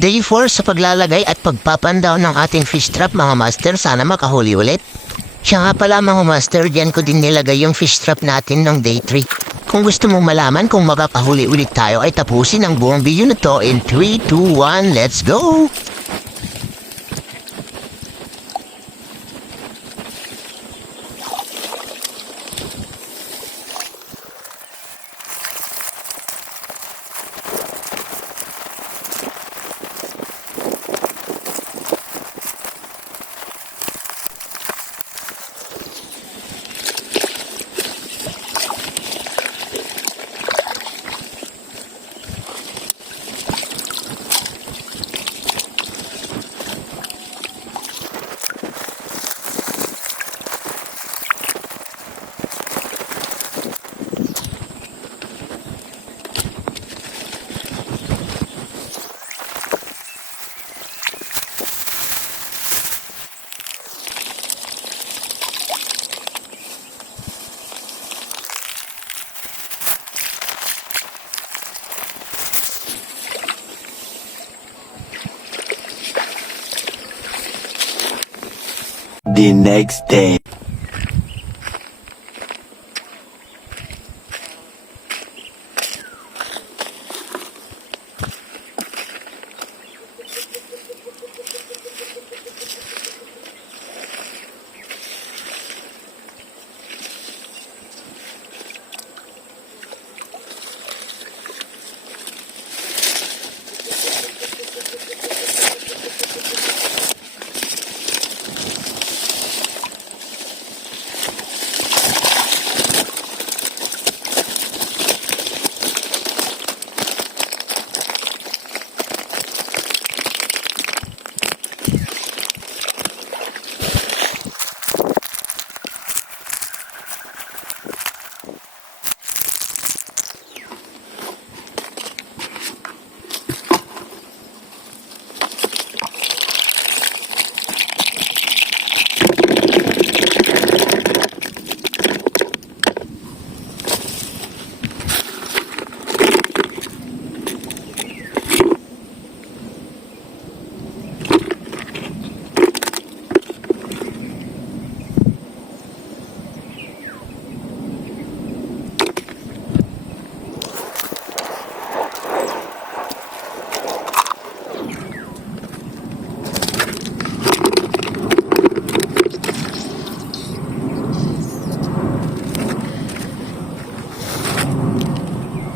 Day 4 sa paglalagay at pagpapandaw ng ating fish trap mga master, sana makahuli ulit. Siya nga pala mga master, diyan ko din nilagay yung fish trap natin ng day 3. Kung gusto mong malaman kung makakahuli ulit tayo ay tapusin ang buong video na to in 3, 2, 1, let's go! The next day.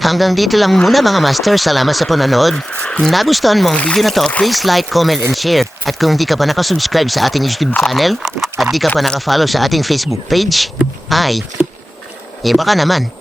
Hanggang dito lang muna mga master, salamat sa panonood. Kung nagustuhan mo ang video na to, please like, comment, and share. At kung di ka pa nakasubscribe sa ating YouTube channel, at di ka pa nakafollow sa ating Facebook page, ay, iba ka naman.